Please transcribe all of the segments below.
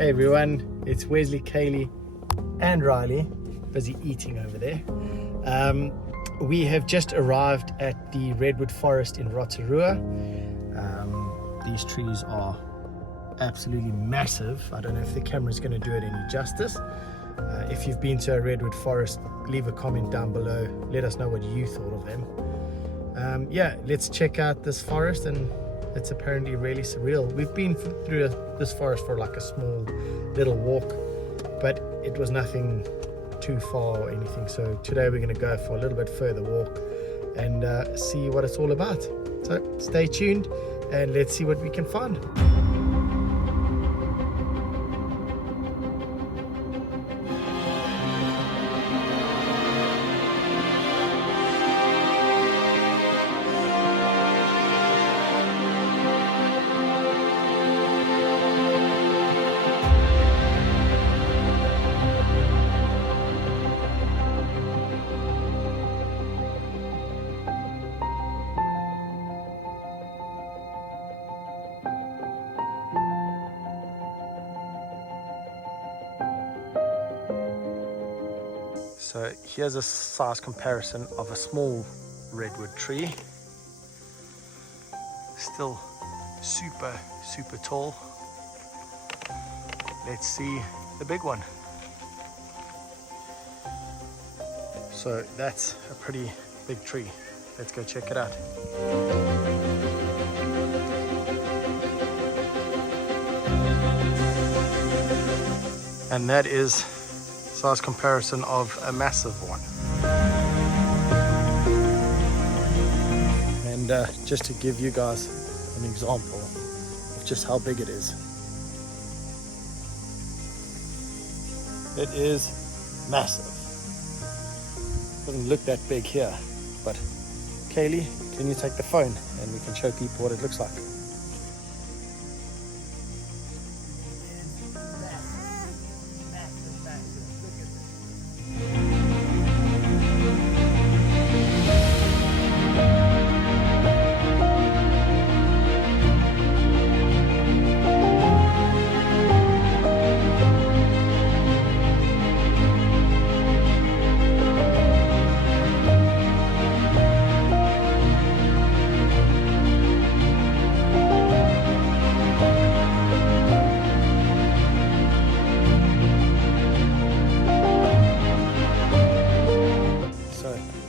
Hey everyone, it's Wesley, Kaylee and Riley, busy eating over there. We have just arrived at the Redwood forest in Rotorua. These trees are absolutely massive. I don't know if the camera is going to do it any justice. If you've been to a redwood forest, leave a comment down below. Let us know what you thought of them. Yeah, let's check out this forest, and it's apparently really surreal. We've been through this forest for like a small little walk, but it was nothing too far or anything. So today we're going to go for a little bit further walk and see what it's all about. So stay tuned and let's see what we can find. So here's a size comparison of a small redwood tree. Still super tall. Let's see the big one. So that's a pretty big tree. Let's go check it out. And that is size comparison of a massive one. And just to give you guys an example of just how big it is massive. Doesn't look that big here, but Kaylee, can you take the phone and we can show people what it looks like?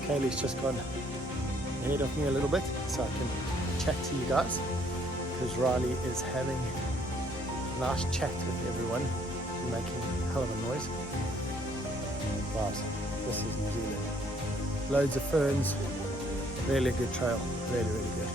Kaylee's just gone ahead of me a little bit so I can chat to you guys, because Riley is having a nice chat with everyone, making a hell of a noise. Wow, this is New Zealand. Loads of ferns, really good trail, really good.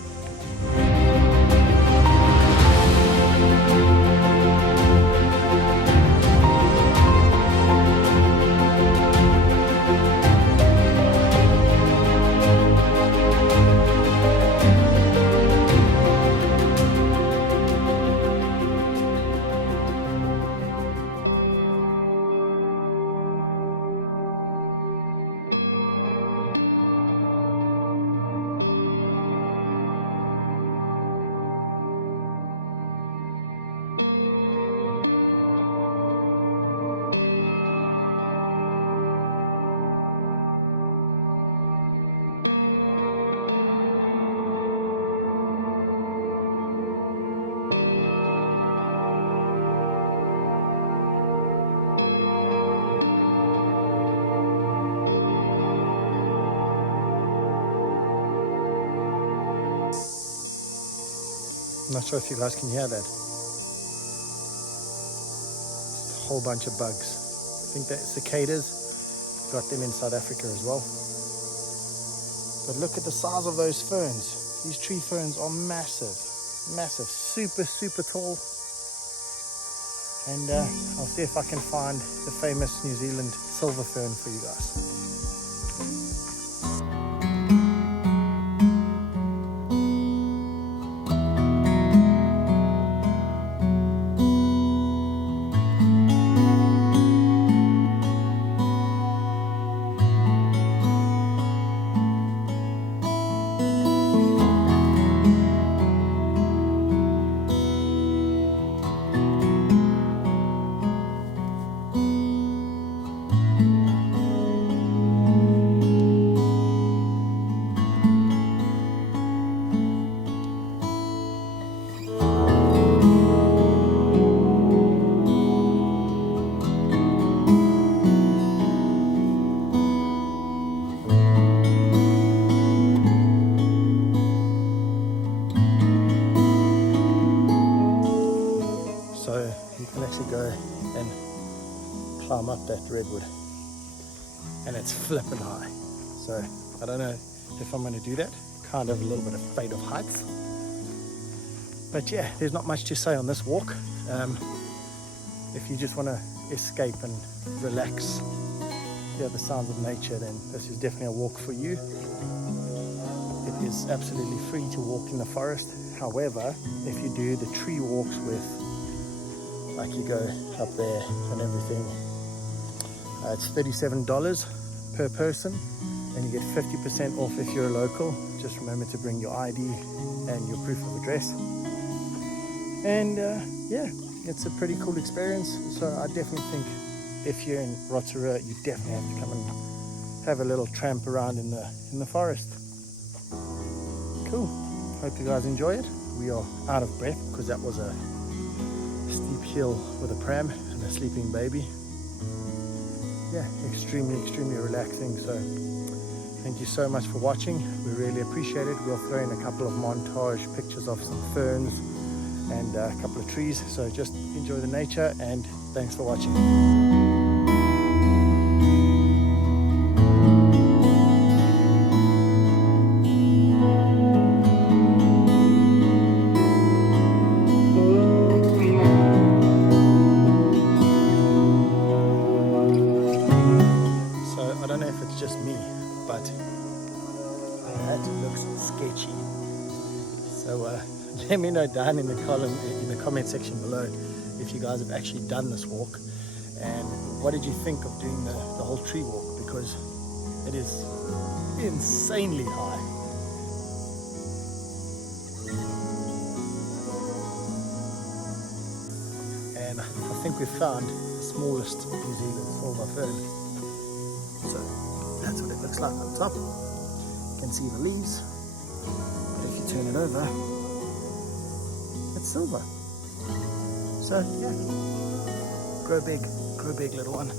I'm not sure if you guys can hear that. Just a whole bunch of bugs. I think they're cicadas. Got them in South Africa as well. But look at the size of those ferns. These tree ferns are massive. Massive. Super tall. And I'll see if I can find the famous New Zealand silver fern for you guys. can actually go and climb up that redwood, and it's flipping high. So I don't know if I'm going to do that. Kind of a little bit afraid of heights, but yeah, there's not much to say on this walk. If you just want to escape and relax, hear the sounds of nature, then this is definitely a walk for you. It is absolutely free to walk in the forest. However, if you do the tree walks with, like you go up there and everything, it's $37 per person, and you get 50% off if you're a local. Just remember to bring your ID and your proof of address. And yeah, it's a pretty cool experience. So I definitely think if you're in Rotorua, you definitely have to come and have a little tramp around in the forest. Cool. Hope you guys enjoy it. We are out of breath because that was a steep hill with a pram and a sleeping baby. Yeah, extremely relaxing. So thank you so much for watching. We really appreciate it. We'll throw in a couple of montage pictures of some ferns and a couple of trees. So just enjoy the nature, and thanks for watching. I don't know if it's just me, but that looks sketchy. So let me know down in the comment section below if you guys have actually done this walk, and what did you think of doing the whole tree walk, because it is insanely high. And I think we found the smallest New Zealand silver fern. So that's what it looks like on top. You can see the leaves, but if you turn it over, it's silver. So yeah, grow big little one.